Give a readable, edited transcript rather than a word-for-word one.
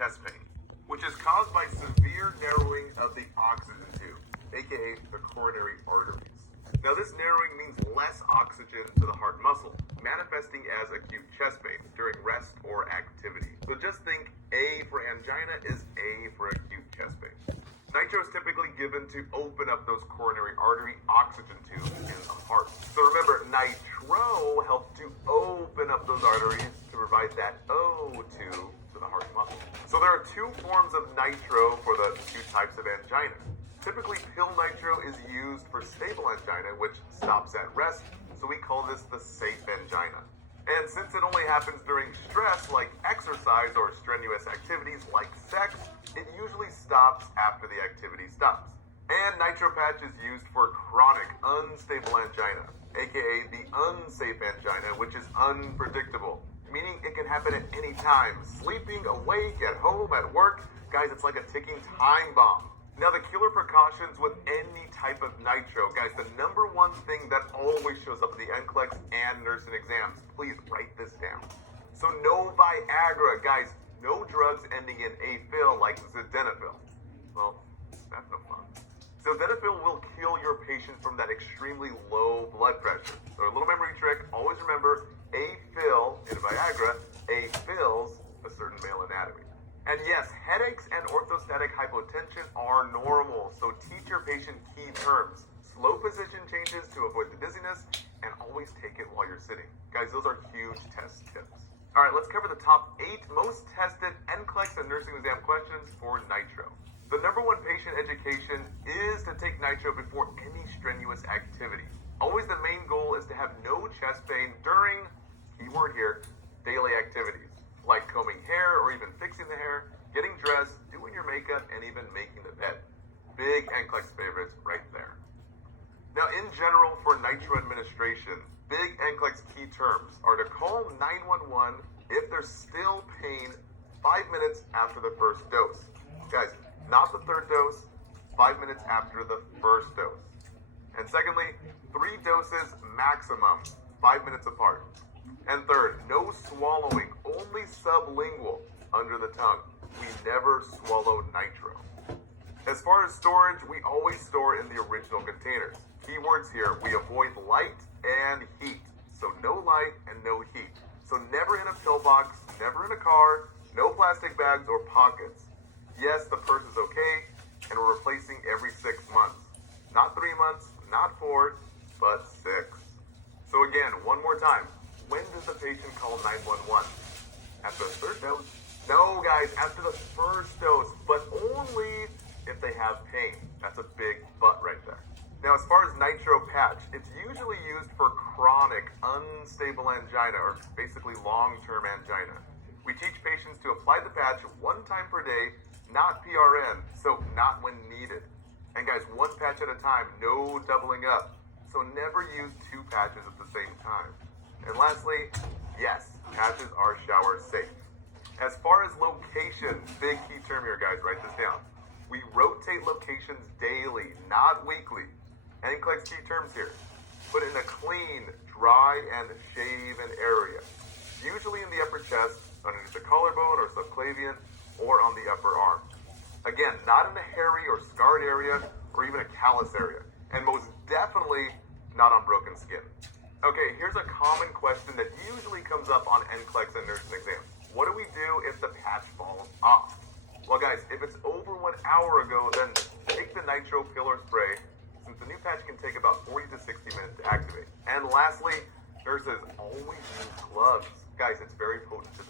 chest pain, which is caused by severe narrowing of the oxygen tube, aka the coronary arteries. Now this narrowing means less oxygen to the heart muscle, manifesting as acute chest pain during rest or activity. So just think A for angina is A for acute chest pain. Nitro is typically given to open up those coronary artery oxygen tubes in the heart. So remember, nitro helps to open up those arteries to provide that O2 to the heart muscle. So there are two forms of nitro for the two types of angina. Typically, pill nitro is used for stable angina, which stops at rest, so we call this the safe angina. And since it only happens during stress, like exercise or strenuous activities like sex, it usually stops after the activity stops. And nitro patch is used for chronic, unstable angina, aka the unsafe angina, which is unpredictable, meaning it can happen at any time, sleeping, awake, at home, at work. Guys, it's like a ticking time bomb. Now, the killer precautions with any type of nitro, guys, the number one thing that always shows up in the NCLEX and nursing exams, please write this down. So no Viagra, guys, no drugs ending in afil like sildenafil. Well, that's no fun. Sildenafil will kill your patient from that extremely low blood pressure. So a little memory trick, always remember, afil in Viagra, afils a certain male anatomy. And yes, headaches and orthostatic hypotension are normal, so teach your patient key terms. Slow position changes to avoid the dizziness, and always take it while you're sitting. Guys, those are huge test tips. All right, let's cover the top 8 most tested NCLEX and nursing exam questions for nitro. The number one patient education is to take nitro before any strenuous activity. Always the main goal is to have no chest pain during, keyword here, daily activities, like combing hair or even fixing the hair, getting dressed, doing your makeup, and even making the bed. Big NCLEX favorites right there. Now, in general, for nitro administration, big NCLEX key terms are to call 911 if there's still pain 5 minutes after the first dose. Guys, not the third dose, 5 minutes after the first dose. And secondly, 3 doses maximum, 5 minutes apart. And third, no swallowing, only sublingual, under the tongue. We never swallow nitro. As far as storage, we always store in the original containers. Keywords here, we avoid light and heat. So no light and no heat. So never in a pill box, never in a car, no plastic bags or pockets. Yes, the purse is okay, and we're replacing every 6 months. Not 3 months, not 4, but 6. So again, one more time. When does the patient call 911? After the third dose? No, guys, after the first dose, but only if they have pain. That's a big but right there. Now, as far as nitro patch, it's usually used for chronic, unstable angina, or basically long-term angina. We teach patients to apply the patch 1 time per day, not PRN, so not when needed. And guys, 1 patch at a time, no doubling up. So never use 2 patches at the same time. And lastly, yes, patches are shower safe. As far as location, big key term here, guys, write this down. We rotate locations daily, not weekly. NCLEX key terms here. Put it in a clean, dry, and shaven area. Usually in the upper chest, underneath the collarbone or subclavian, or on the upper arm. Again, not in the hairy or scarred area, or even a callus area. And most definitely not on broken skin. Okay, here's a common question that usually comes up on NCLEX and nursing exams. What do we do if the patch falls off? Well, guys, if it's over 1 hour ago, then take the nitro pill or spray, since the new patch can take about 40 to 60 minutes to activate. And lastly, nurses always use gloves. Guys, it's very potent to